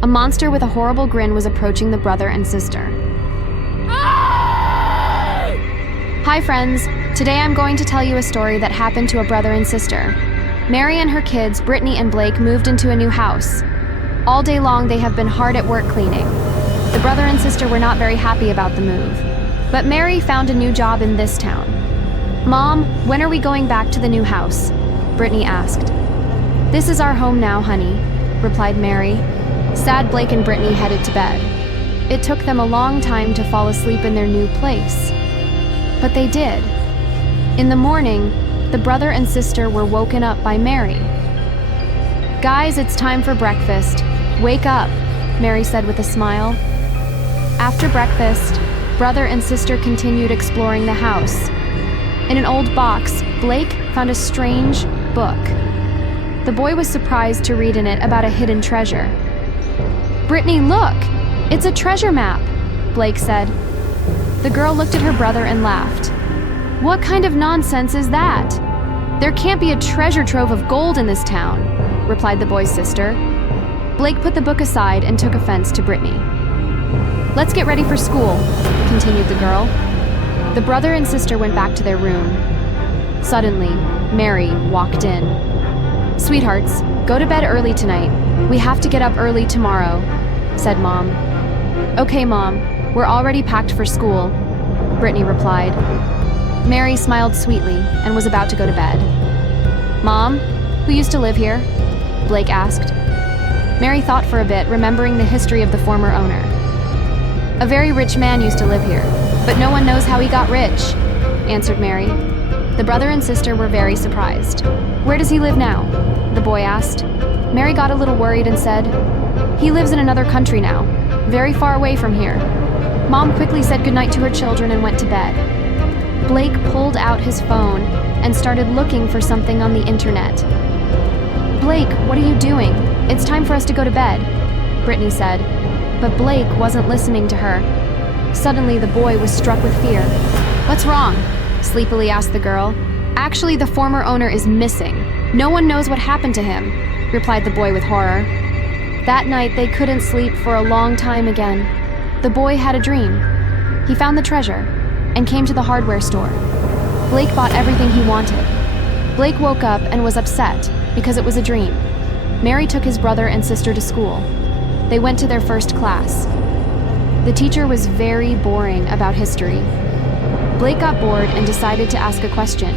A monster with a horrible grin was approaching the brother and sister. Hi friends, today I'm going to tell you a story that happened to a brother and sister. Mary and her kids, Brittany and Blake, moved into a new house. All day long they have been hard at work cleaning. The brother and sister were not very happy about the move. But Mary found a new job in this town. Mom, when are we going back to the new house? Brittany asked. This is our home now, honey, replied Mary. Sad Blake and Brittany headed to bed. It took them a long time to fall asleep in their new place. But they did. In the morning, the brother and sister were woken up by Mary. Guys, it's time for breakfast. Wake up, Mary said with a smile. After breakfast, brother and sister continued exploring the house. In an old box, Blake found a strange book. The boy was surprised to read in it about a hidden treasure. Brittany, look! It's a treasure map, Blake said. The girl looked at her brother and laughed. What kind of nonsense is that? There can't be a treasure trove of gold in this town, replied the boy's sister. Blake put the book aside and took offense to Brittany. Let's get ready for school, continued the girl. The brother and sister went back to their room. Suddenly, Mary walked in. Sweethearts, go to bed early tonight. We have to get up early tomorrow, said Mom. Okay, Mom, we're already packed for school, Brittany replied. Mary smiled sweetly and was about to go to bed. Mom, who used to live here? Blake asked. Mary thought for a bit, remembering the history of the former owner. A very rich man used to live here, but no one knows how he got rich, answered Mary. The brother and sister were very surprised. Where does he live now? The boy asked. Mary got a little worried and said, he lives in another country now, very far away from here. Mom quickly said goodnight to her children and went to bed. Blake pulled out his phone and started looking for something on the internet. Blake, what are you doing? It's time for us to go to bed, Brittany said. But Blake wasn't listening to her. Suddenly, the boy was struck with fear. What's wrong? Sleepily asked the girl. Actually, the former owner is missing. No one knows what happened to him, replied the boy with horror. That night, they couldn't sleep for a long time again. The boy had a dream. He found the treasure and came to the hardware store. Blake bought everything he wanted. Blake woke up and was upset because it was a dream. Mary took his brother and sister to school. They went to their first class. The teacher was very boring about history. Blake got bored and decided to ask a question.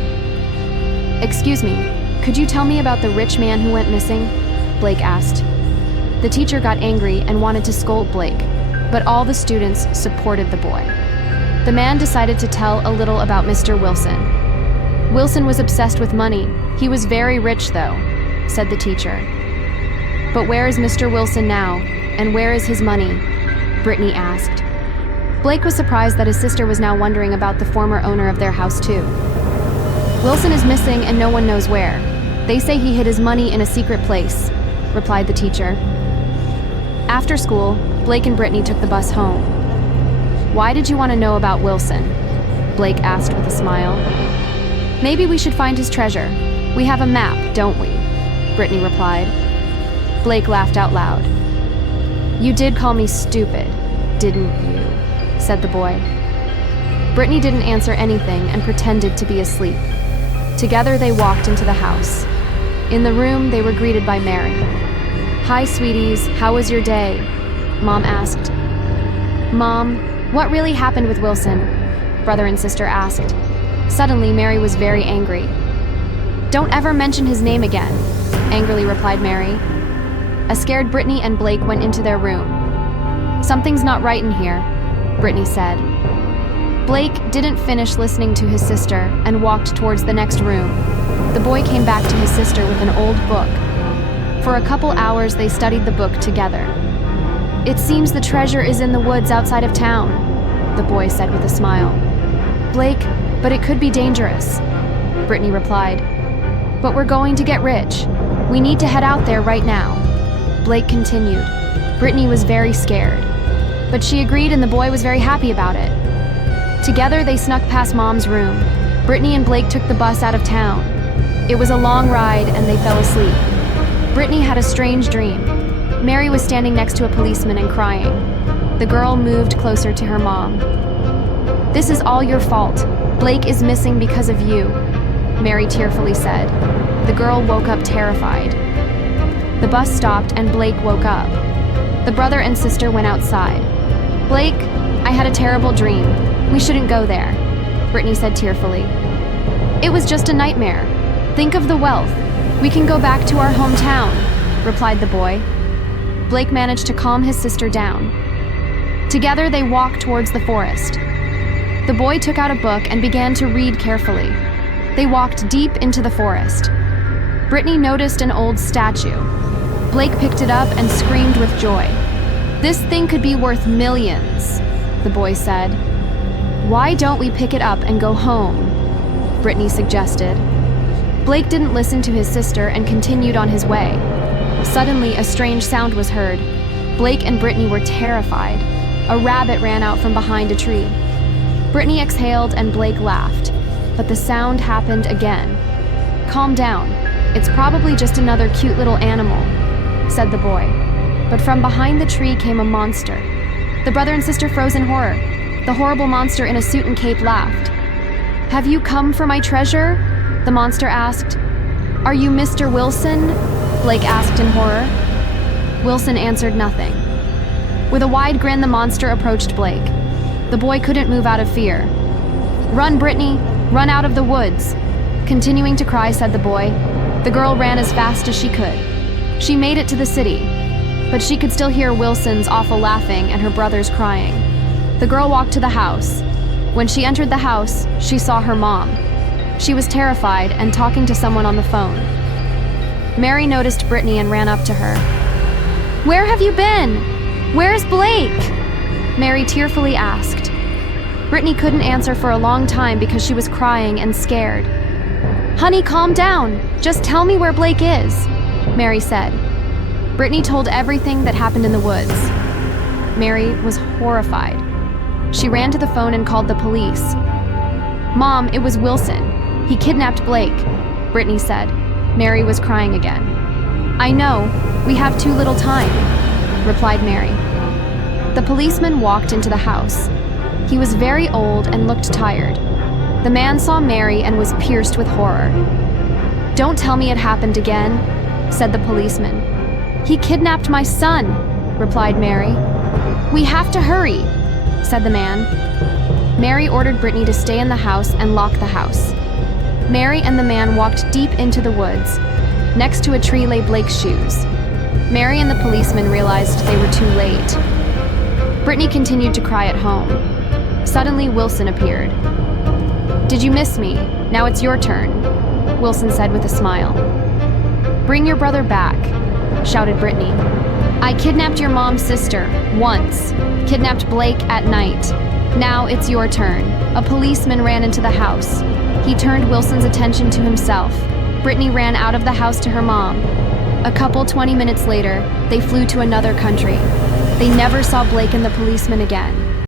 Excuse me, could you tell me about the rich man who went missing? Blake asked. The teacher got angry and wanted to scold Blake, but all the students supported the boy. The man decided to tell a little about Mr. Wilson. Wilson was obsessed with money. He was very rich, though, said the teacher. But where is Mr. Wilson now, and where is his money? Brittany asked. Blake was surprised that his sister was now wondering about the former owner of their house, too. Wilson is missing and no one knows where. They say he hid his money in a secret place, replied the teacher. After school, Blake and Brittany took the bus home. Why did you want to know about Wilson? Blake asked with a smile. Maybe we should find his treasure. We have a map, don't we? Brittany replied. Blake laughed out loud. You did call me stupid, didn't you? Said the boy. Brittany didn't answer anything and pretended to be asleep. Together they walked into the house. In the room, they were greeted by Mary. Hi, sweeties, how was your day? Mom asked. Mom, what really happened with Wilson? Brother and sister asked. Suddenly, Mary was very angry. Don't ever mention his name again, angrily replied Mary. A scared Brittany and Blake went into their room. Something's not right in here, Brittany said. Blake didn't finish listening to his sister and walked towards the next room. The boy came back to his sister with an old book. For a couple hours, they studied the book together. It seems the treasure is in the woods outside of town, the boy said with a smile. Blake, but it could be dangerous, Brittany replied. But we're going to get rich. We need to head out there right now. Blake continued. Brittany was very scared, but she agreed and the boy was very happy about it. Together, they snuck past Mom's room. Brittany and Blake took the bus out of town. It was a long ride and they fell asleep. Brittany had a strange dream. Mary was standing next to a policeman and crying. The girl moved closer to her mom. "This is all your fault. Blake is missing because of you," Mary tearfully said. The girl woke up terrified. The bus stopped and Blake woke up. The brother and sister went outside. "Blake, I had a terrible dream. We shouldn't go there," Brittany said tearfully. "It was just a nightmare. Think of the wealth. We can go back to our hometown," replied the boy. Blake managed to calm his sister down. Together they walked towards the forest. The boy took out a book and began to read carefully. They walked deep into the forest. Brittany noticed an old statue. Blake picked it up and screamed with joy. "This thing could be worth millions," the boy said. "Why don't we pick it up and go home?" Brittany suggested. Blake didn't listen to his sister and continued on his way. Suddenly, a strange sound was heard. Blake and Brittany were terrified. A rabbit ran out from behind a tree. Brittany exhaled and Blake laughed, but the sound happened again. "Calm down. It's probably just another cute little animal," said the boy. But from behind the tree came a monster. The brother and sister froze in horror. The horrible monster in a suit and cape laughed. "Have you come for my treasure?" the monster asked. "Are you Mr. Wilson?" Blake asked in horror. Wilson answered nothing. With a wide grin, the monster approached Blake. The boy couldn't move out of fear. "Run, Brittany! Run out of the woods!" Continuing to cry, said the boy. The girl ran as fast as she could. She made it to the city, but she could still hear Wilson's awful laughing and her brothers crying. The girl walked to the house. When she entered the house, she saw her mom. She was terrified and talking to someone on the phone. Mary noticed Brittany and ran up to her. "Where have you been? Where's Blake?" Mary tearfully asked. Brittany couldn't answer for a long time because she was crying and scared. "Honey, calm down. Just tell me where Blake is," Mary said. Brittany told everything that happened in the woods. Mary was horrified. She ran to the phone and called the police. "Mom, it was Wilson. He kidnapped Blake," Brittany said. Mary was crying again. "I know. We have too little time," replied Mary. The policeman walked into the house. He was very old and looked tired. The man saw Mary and was pierced with horror. "Don't tell me it happened again," said the policeman. "He kidnapped my son," replied Mary. "We have to hurry," said the man. Mary ordered Brittany to stay in the house and lock the house. Mary and the man walked deep into the woods. Next to a tree lay Blake's shoes. Mary and the policeman realized they were too late. Brittany continued to cry at home. Suddenly, Wilson appeared. "Did you miss me? Now it's your turn," Wilson said with a smile. "Bring your brother back," shouted Brittany. "I kidnapped your mom's sister, once. Kidnapped Blake at night. Now it's your turn." A policeman ran into the house. He turned Wilson's attention to himself. Brittany ran out of the house to her mom. A couple 20 minutes later, they flew to another country. They never saw Blake and the policeman again.